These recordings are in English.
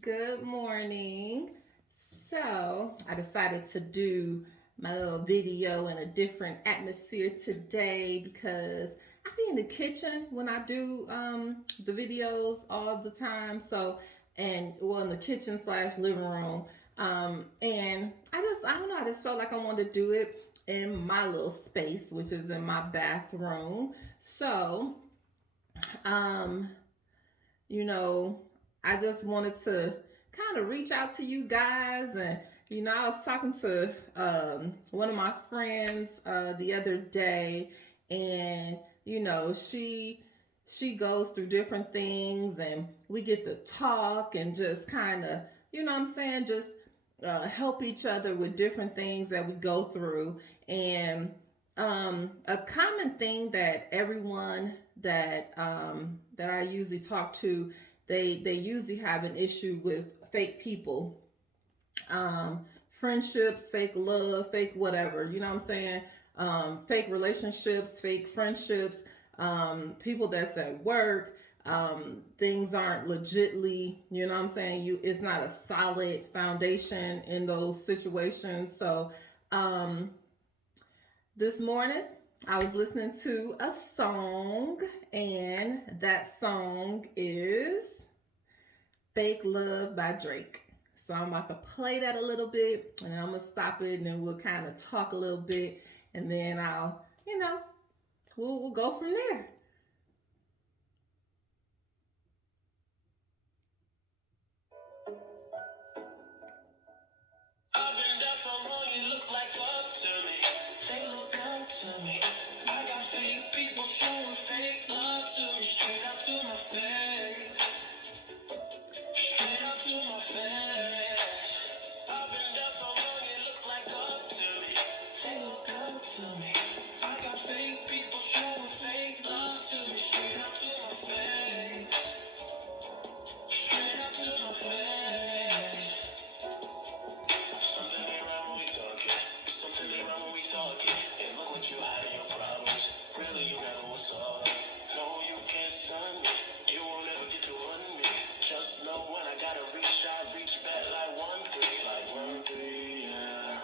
Good morning. So, I decided to do my little video in a different atmosphere today because I be in the kitchen when I do the videos all the time. In the kitchen slash living room. And I don't know, I just felt like I wanted to do it in my little space, which is in my bathroom. So, um, you know, I just wanted to kind of reach out to you guys. And, I was talking to one of my friends the other day, and, she goes through different things, and we get to talk and just kind of, what I'm saying, just help each other with different things that we go through. And a common thing that everyone that I usually talk to, they usually have an issue with fake people, um, friendships, fake love, fake whatever. You know what I'm saying? Fake relationships, fake friendships, people that's at work. Things aren't legitly, you know what I'm saying? It's not a solid foundation in those situations. So, um, this morning, I was listening to a song, and that song is Fake Love by Drake. So I'm about to play that a little bit, and I'm going to stop it, and then we'll kind of talk a little bit, and then we'll go from there. I've been down so long, you look like up to me. They look up to me. I got fake people showing fake love to me. Straight up to my face. Straight up to my face. I've been down so long, you look like up to me. They look up to me. I got fake people showing fake love to me. Straight up to my face. Straight up to my face. Something ain't right when we talking. Something ain't right when we talking. It look like you hiding your problems. Really, you never was solved. No, you can't sun me. You won't ever get to run me. Just know when I gotta reach, I reach back like 1-3, like 1-3, yeah.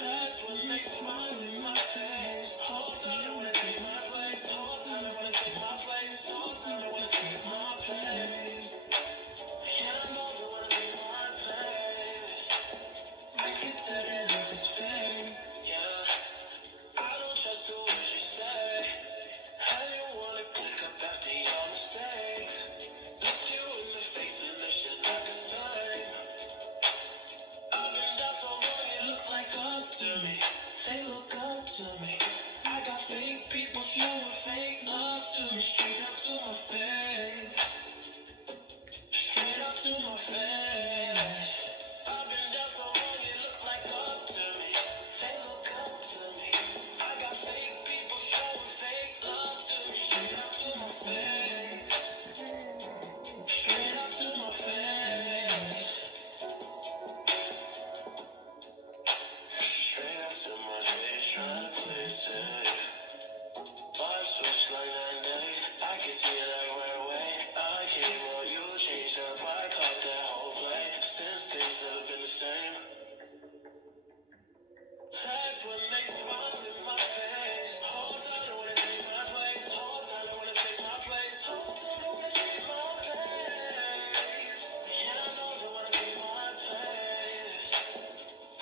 That's when they smile in my face. Whole time they wanna take my place. Whole time they wanna take my place. Whole time they wanna take my place. Yeah, I know they wanna take my place. I can tell that love is fake. Yeah, I don't trust the words you say. How you wanna pick up after your mistakes? Look you in the face and it's just not the same. I've been down so long, you look like up to me. They look up to me. I got fake people showing fake love to me. Straight up to my face. Straight up to my face. I've been down so long, you look like up to me. They look up to me. I got fake people showing fake love to me. Straight up to my face. Straight up to my face. Straight up to my face, trying to play it safe. Vibe switch like 9 day. I can see it like right away. I came on, you changed up. I caught that whole play. Since things never been the same. That's when they smile in my face. Whole time they wanna take my place. Whole time they wanna take my place. Whole time they wanna take my place. Yeah, I know they wanna take my place.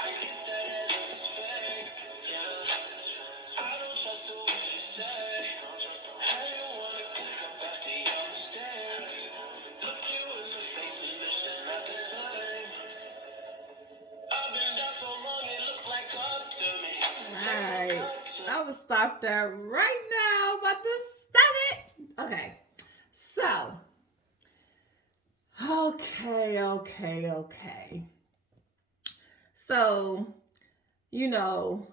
I can tell that love is fake. Yeah, I don't trust the words you say. How you wanna pick up after your mistakes? Look you in the face and it's just not the same. I've been down so long, it look like up to me. Right. I will stop that right now. About to stop it. Okay. So, okay. So, you know,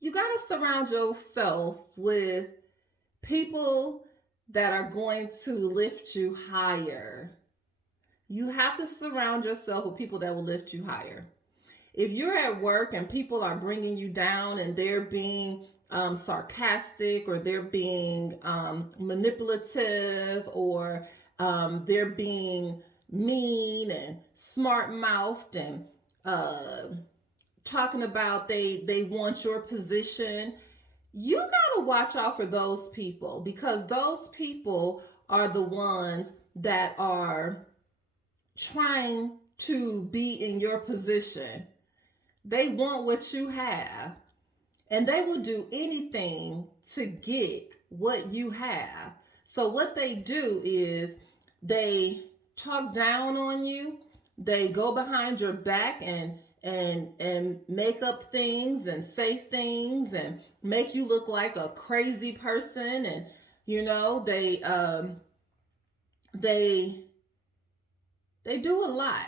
you got to surround yourself with people that are going to lift you higher. You have to surround yourself with people that will lift you higher. If you're at work and people are bringing you down and they're being sarcastic, or they're being manipulative, or They're being mean and smart mouthed and uh, talking about they want your position. You got to watch out for those people, because those people are the ones that are trying to be in your position. They want what you have, and they will do anything to get what you have. So what they do is they talk down on you. They go behind your back and make up things and say things and make you look like a crazy person. And they they do a lot.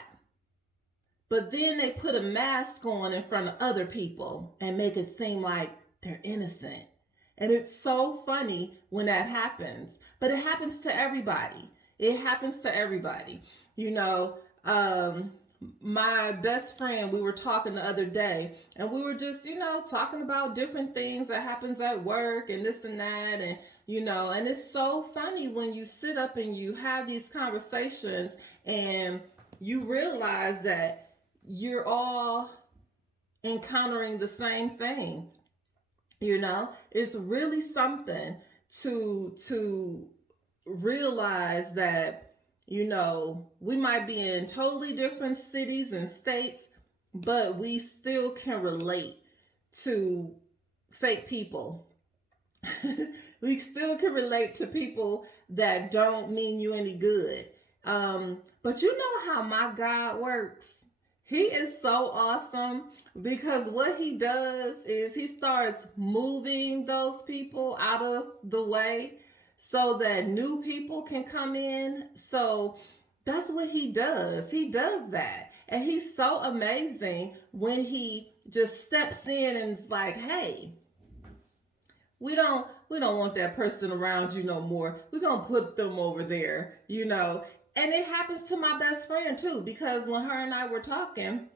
But then they put a mask on in front of other people and make it seem like they're innocent. And it's so funny when that happens. But it happens to everybody. It happens to everybody. You know, my best friend, we were talking the other day, and we were just, talking about different things that happens at work and this and that. And it's so funny when you sit up and you have these conversations and you realize that you're all encountering the same thing. It's really something to realize that we might be in totally different cities and states, but we still can relate to fake people. We still can relate to people that don't mean you any good. But you know how my God works. He is so awesome, because what he does is he starts moving those people out of the way so that new people can come in. So that's what he does. He does that. And he's so amazing when he just steps in and is like, hey, we don't want that person around you no more. We're going to put them over there, And it happens to my best friend too, because when her and I were talking,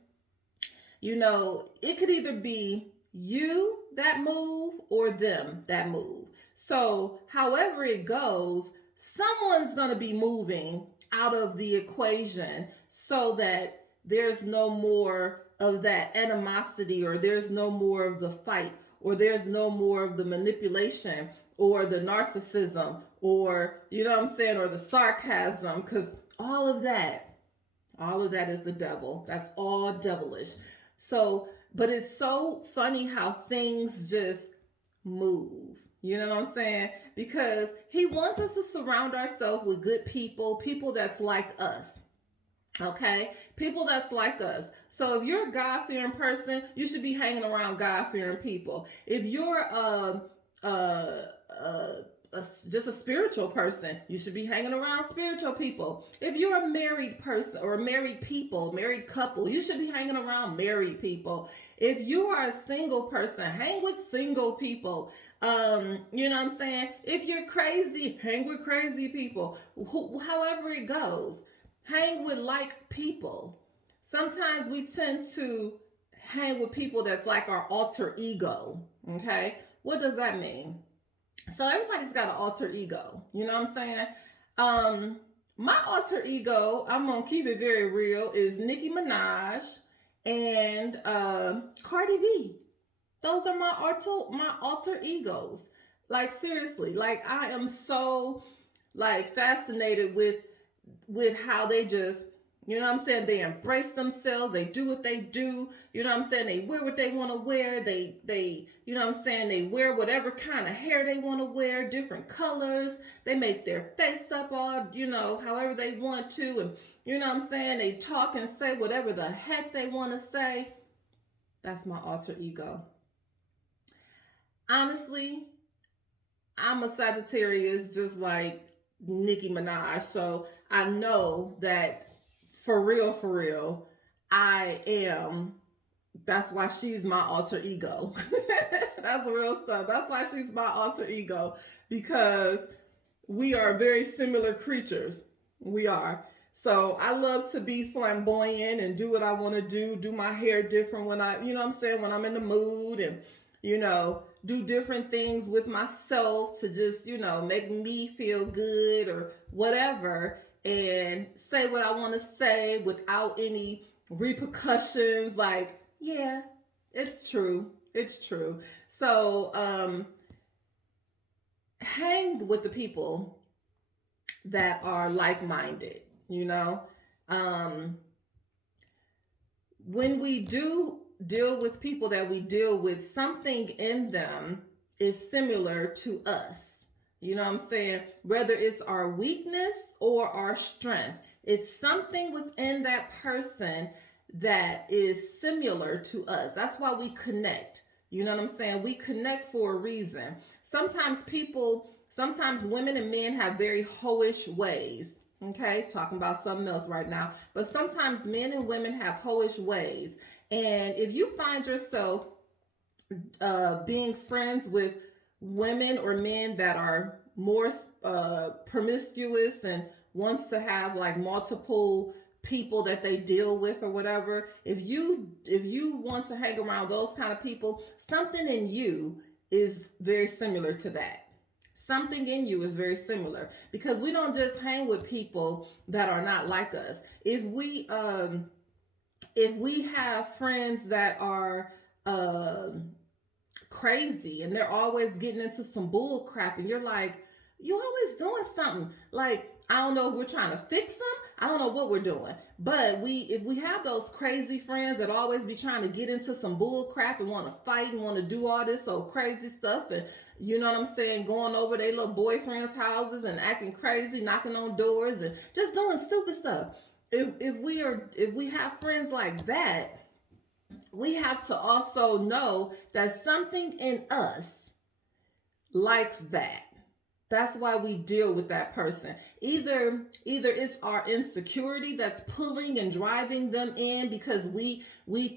it could either be you that move or them that move. So however it goes, someone's going to be moving out of the equation so that there's no more of that animosity, or there's no more of the fight, or there's no more of the manipulation or the narcissism, or or the sarcasm, because all of that is the devil. That's all devilish. So, but it's so funny how things just move. You know what I'm saying? Because he wants us to surround ourselves with good people that's like us. Okay? People that's like us. So if you're a God-fearing person, you should be hanging around God-fearing people. If you're just a spiritual person, you should be hanging around spiritual people. If you're a married person or married couple, you should be hanging around married people. If you are a single person, hang with single people. You know what I'm saying? If you're crazy, hang with crazy people. However it goes, hang with like people. Sometimes we tend to hang with people that's like our alter ego. Okay? What does that mean? So everybody's got an alter ego. You know what I'm saying? My alter ego, I'm gonna keep it very real, is Nicki Minaj and Cardi B. Those are my alter egos. Like seriously, like I am so like fascinated with how they just, they embrace themselves, they do what they do, they wear what they want to wear, they they wear whatever kind of hair they want to wear, different colors, they make their face up all, however they want to, and they talk and say whatever the heck they want to say. That's my alter ego. Honestly, I'm a Sagittarius just like Nicki Minaj, so I know that for real, I am. That's why she's my alter ego. That's real stuff. That's why she's my alter ego, because we are very similar creatures. We are. So I love to be flamboyant and do what I want to do my hair different when when I'm in the mood, and, do different things with myself to just, make me feel good or whatever. and say what I want to say without any repercussions. Like, yeah, it's true. It's true. So, hang with the people that are like minded, you know? Um, when we do deal with people that we deal with, something in them is similar to us. You know what I'm saying? Whether it's our weakness or our strength, it's something within that person that is similar to us. That's why we connect. You know what I'm saying? We connect for a reason. Sometimes women and men have very hoish ways. Okay, talking about something else right now. But sometimes men and women have hoish ways. And if you find yourself being friends with women or men that are more promiscuous and wants to have like multiple people that they deal with or whatever, if you want to hang around those kind of people, something in you is very similar to that. Something in you is very similar, because we don't just hang with people that are not like us. If we have friends that are crazy and they're always getting into some bull crap, and you're like, you always doing something. Like, I don't know if we're trying to fix them. I don't know what we're doing. But if we have those crazy friends that always be trying to get into some bull crap and want to fight and want to do all this so crazy stuff, and you know what I'm saying, going over their little boyfriends' houses and acting crazy, knocking on doors and just doing stupid stuff. If we have friends like that, we have to also know that something in us likes that. That's why we deal with that person. Either it's our insecurity that's pulling and driving them in, because we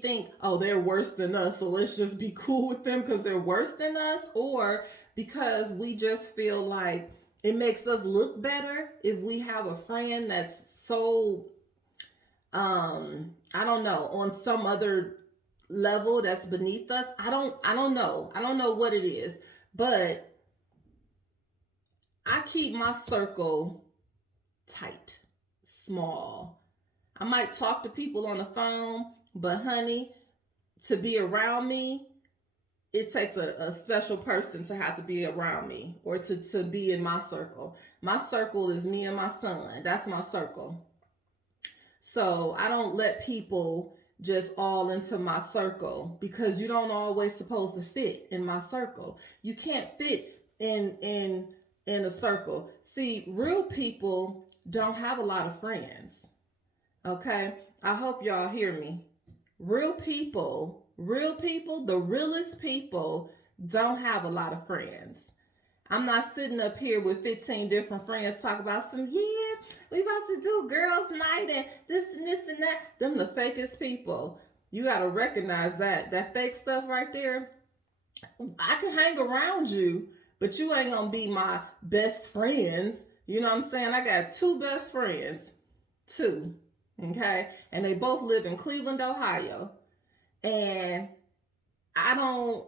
think, oh, they're worse than us, so let's just be cool with them because they're worse than us, or because we just feel like it makes us look better if we have a friend that's so I don't know, on some other level that's beneath us. I don't know. I don't know what it is, but I keep my circle tight, small. I might talk to people on the phone, but honey, to be around me, it takes a special person to have to be around me, or to be in my circle. My circle is me and my son. That's my circle. So I don't let people just all into my circle, because you don't always supposed to fit in my circle. You can't fit in a circle. See, real people don't have a lot of friends. Okay? I hope y'all hear me. Real people, the realest people don't have a lot of friends. I'm not sitting up here with 15 different friends talking about some, yeah, we about to do girls' night and this and this and that. Them the fakest people. You got to recognize that. That fake stuff right there. I can hang around you, but you ain't going to be my best friends. You know what I'm saying? I got 2 best friends. 2. Okay? And they both live in Cleveland, Ohio. And I don't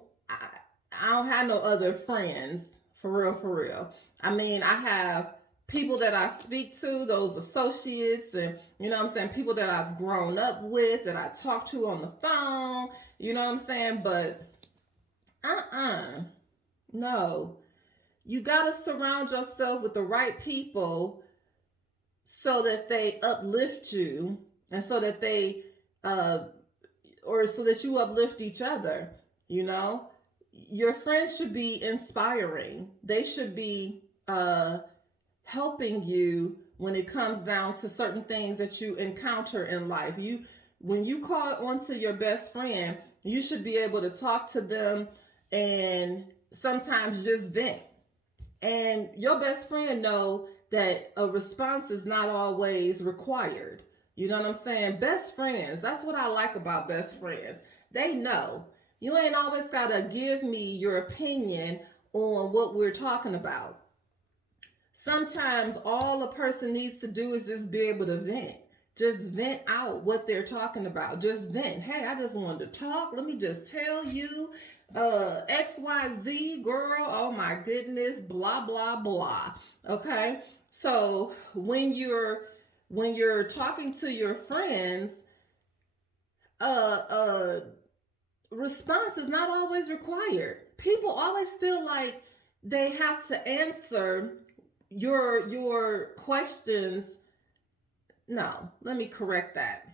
have no other friends. For real. I mean, I have people that I speak to, those associates, and you know what I'm saying, people that I've grown up with, that I talk to on the phone, you know what I'm saying, but no. You gotta surround yourself with the right people so that they uplift you, and so that they or so that you uplift each other, you know? Your friends should be inspiring. They should be helping you when it comes down to certain things that you encounter in life. When you call onto your best friend, you should be able to talk to them and sometimes just vent. And your best friend know that a response is not always required. You know what I'm saying? Best friends, that's what I like about best friends. They know. You ain't always got to give me your opinion on what we're talking about. Sometimes all a person needs to do is just be able to vent. Just vent out what they're talking about. Just vent. Hey, I just wanted to talk. Let me just tell you, XYZ, girl, oh my goodness, blah, blah, blah. Okay? So when you're when you're talking to your friends, uh response is not always required. People always feel like they have to answer your questions. No, let me correct that.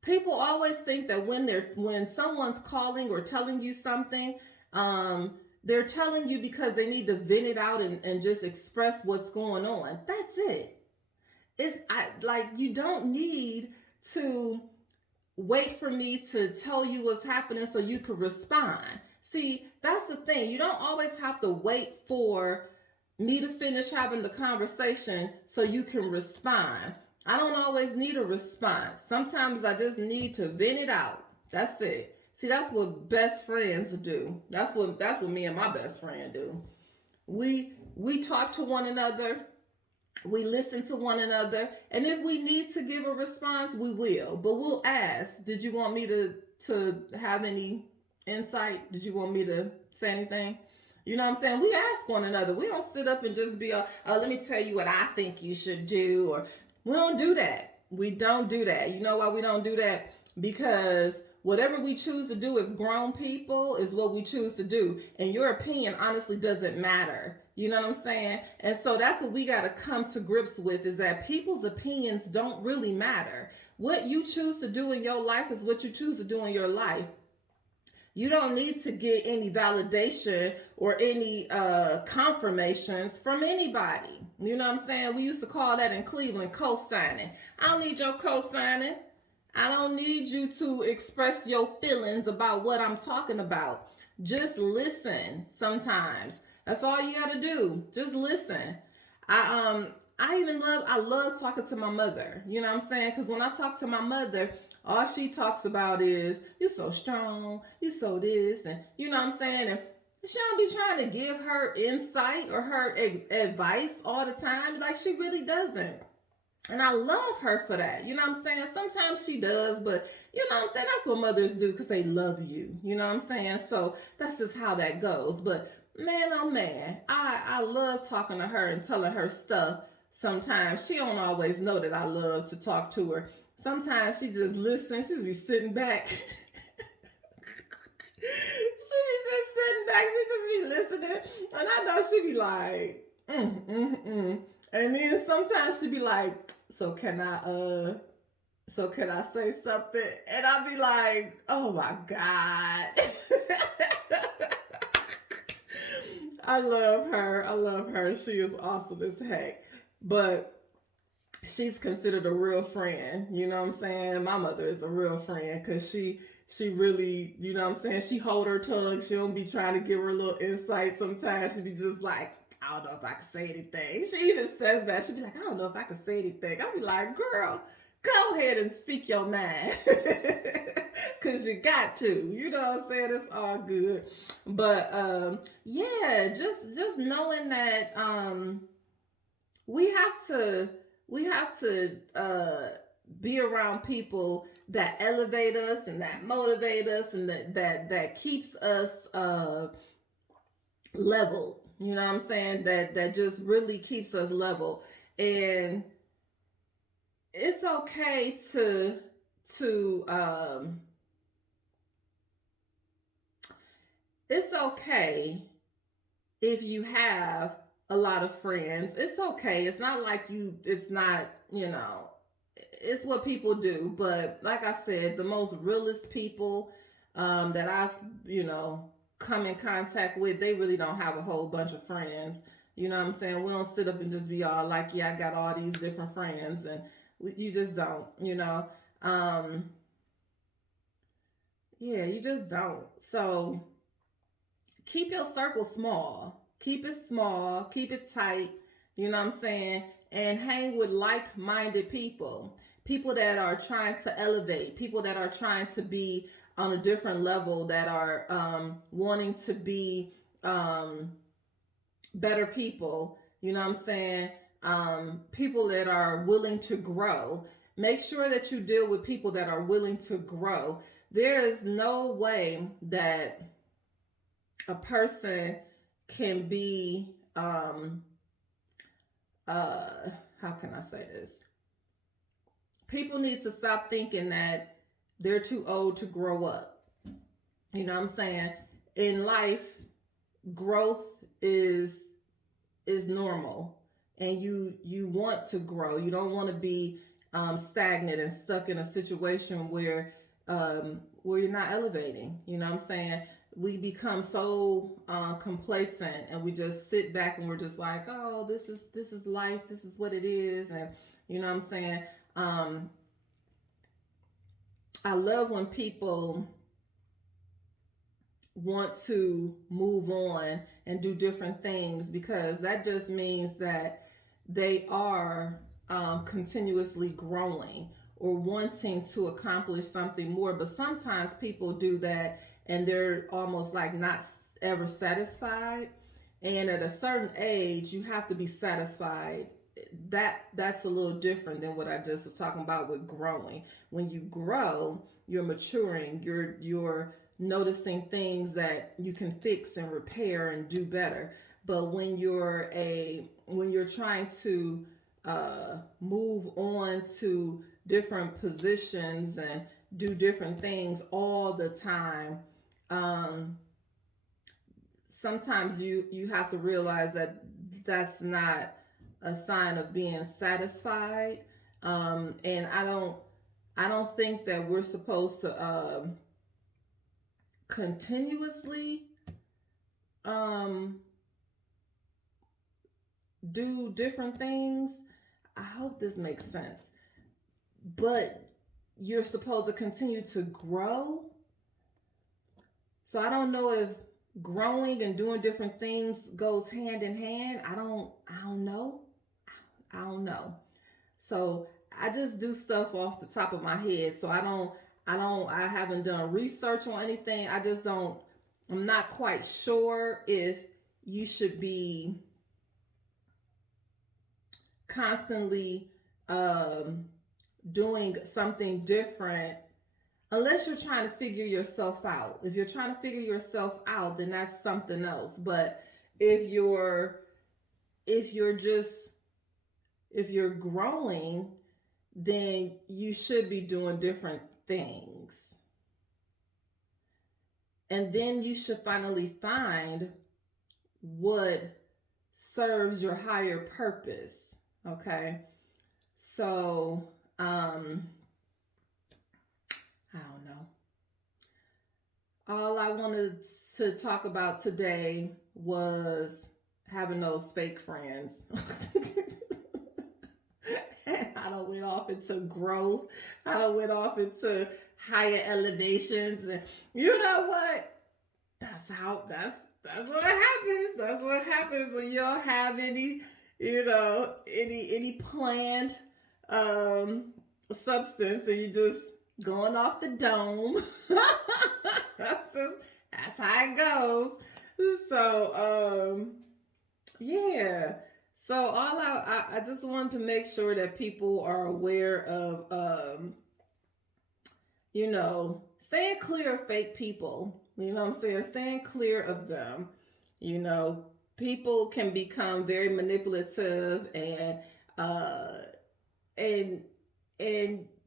People always think that when someone's calling or telling you something, um they're telling you because they need to vent it out and just express what's going on. That's it. Like, you don't need to wait for me to tell you what's happening so you could respond. See, that's the thing. You don't always have to wait for me to finish having the conversation so you can respond. I don't always need a response. Sometimes I just need to vent it out. That's it. See, that's what best friends do. That's what me and my best friend do. We talk to one another, we listen to one another, and if we need to give a response, we will. But we'll ask, did you want me to have any insight? Did you want me to say anything? You know what I'm saying? We ask one another. We don't sit up and just be, let me tell you what I think you should do. Or we don't do that. We don't do that. You know why we don't do that? Because whatever we choose to do as grown people is what we choose to do. And your opinion honestly doesn't matter. You know what I'm saying? And so that's what we got to come to grips with, is that people's opinions don't really matter. What you choose to do in your life is what you choose to do in your life. You don't need to get any validation or any confirmations from anybody. You know what I'm saying? We used to call that in Cleveland co-signing. I don't need your co-signing. I don't need you to express your feelings about what I'm talking about. Just listen sometimes. That's all you got to do. Just listen. I love talking to my mother. You know what I'm saying? Because when I talk to my mother, all she talks about is, you so strong, you so this, and you know what I'm saying? And she don't be trying to give her insight or her advice all the time. Like, she really doesn't. And I love her for that. You know what I'm saying? Sometimes she does, but you know what I'm saying? That's what mothers do, because they love you. You know what I'm saying? So that's just how that goes. But man, oh man, I love talking to her and telling her stuff. Sometimes she don't always know that I love to talk to her. Sometimes she just listens. She just be sitting back. She be just sitting back. She just be listening. And I know she be like, And then sometimes she be like, so can I say something? And I'll be like, oh my God. I love her. I love her. She is awesome as heck. But she's considered a real friend. You know what I'm saying? My mother is a real friend, because she really, you know what I'm saying? She hold her tongue. She don't be trying to give her a little insight sometimes. She be just like, I don't know if I can say anything. She even says that. She be like, I don't know if I can say anything. I'll be like, girl, go ahead and speak your mind. Because you got to. You know what I'm saying? It's all good. But yeah, just knowing that we have to be around people that elevate us and that motivate us and that keeps us level. You know what I'm saying? That just really keeps us level. And it's okay to it's okay if you have a lot of friends. It's okay. It's not like it's not, it's what people do. But like I said, the most realest people that I've, come in contact with, they really don't have a whole bunch of friends. You know what I'm saying? We don't sit up and just be all like, yeah, I got all these different friends. And you just don't, yeah, you just don't. So keep your circle small. Keep it small. Keep it tight. You know what I'm saying? And hang with like-minded people. People that are trying to elevate. People that are trying to be on a different level. That are wanting to be better people. You know what I'm saying? People that are willing to grow. Make sure that you deal with people that are willing to grow. There is no way that a person can be how can I say this? people need to stop thinking that they're too old to grow up. You know what I'm saying? In life, growth is normal, and you want to grow. You don't want to be stagnant and stuck in a situation where you're not elevating. You know what I'm saying? We become so complacent, and we just sit back and we're just like, oh, this is life. This is what it is, and you know what I'm saying? I love when people want to move on and do different things, because that just means that they are continuously growing or wanting to accomplish something more. But sometimes people do that and they're almost like not ever satisfied. And at a certain age, you have to be satisfied. That's a little different than what I just was talking about with growing. When you grow, you're maturing, you're noticing things that you can fix and repair and do better. But when you're trying to move on to different positions and do different things all the time, sometimes you have to realize that that's not a sign of being satisfied. And I don't think that we're supposed to continuously do different things. I hope this makes sense. But you're supposed to continue to grow. So I don't know if growing and doing different things goes hand in hand. I don't know. I don't know. So I just do stuff off the top of my head. So I haven't done research on anything. I'm not quite sure if you should be constantly doing something different unless you're trying to figure yourself out. If you're trying to figure yourself out, then that's something else. But if you're growing, then you should be doing different things. And then you should finally find what serves your higher purpose. Okay. So, I don't know. All I wanted to talk about today was having those fake friends. I done went off into growth. I done went off into higher elevations. And you know what? That's what happens. That's what happens when you don't have any planned substance, and you just going off the dome. That's how it goes. So yeah. So I just wanted to make sure that people are aware of staying clear of fake people. You know what I'm saying? Staying clear of them. People can become very manipulative, and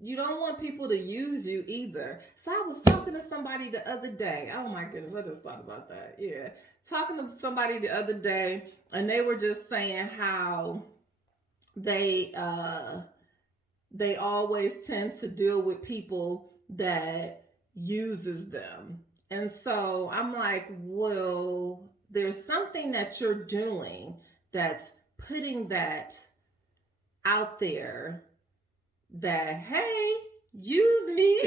you don't want people to use you either. So I was talking to somebody the other day. Oh my goodness, I just thought about that. Yeah. Talking to somebody the other day, and they were just saying how they always tend to deal with people that uses them. And so I'm like, well, there's something that you're doing that's putting that out there that, hey, use me.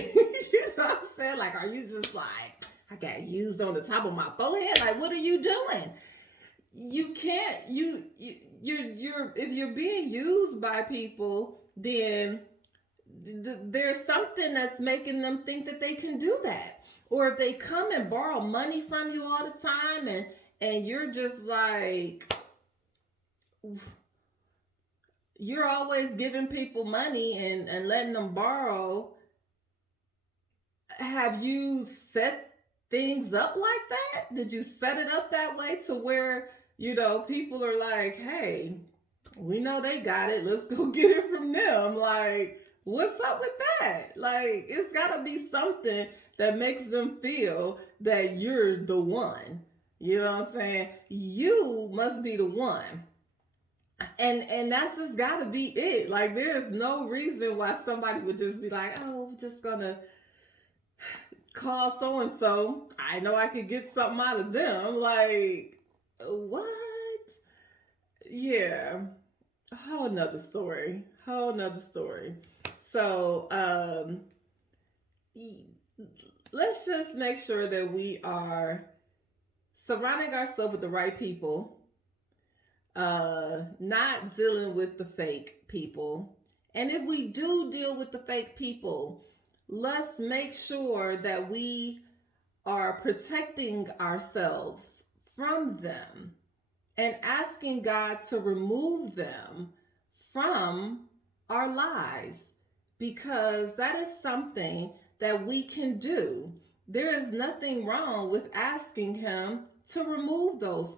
You know what I'm saying? Like, are you just like, I got used on the top of my forehead? Like, what are you doing? You can't, you're if you're being used by people, then there's something that's making them think that they can do that. Or if they come and borrow money from you all the time, and you're just like, you're always giving people money and letting them borrow. Have you set things up like that? Did you set it up that way to where, people are like, hey, we know they got it. Let's go get it from them. Like, What's up with that? Like, it's got to be something that makes them feel that you're the one. You know what I'm saying? You must be the one. And that's just got to be it. Like, there is no reason why somebody would just be like, oh, I'm just going to call so and so. I know I could get something out of them. Like, what? Yeah. Whole nother story. Whole nother story. So, let's just make sure that we are surrounding ourselves with the right people, not dealing with the fake people. And if we do deal with the fake people, let's make sure that we are protecting ourselves from them and asking God to remove them from our lives, because that is something that we can do. There is nothing wrong with asking Him to remove those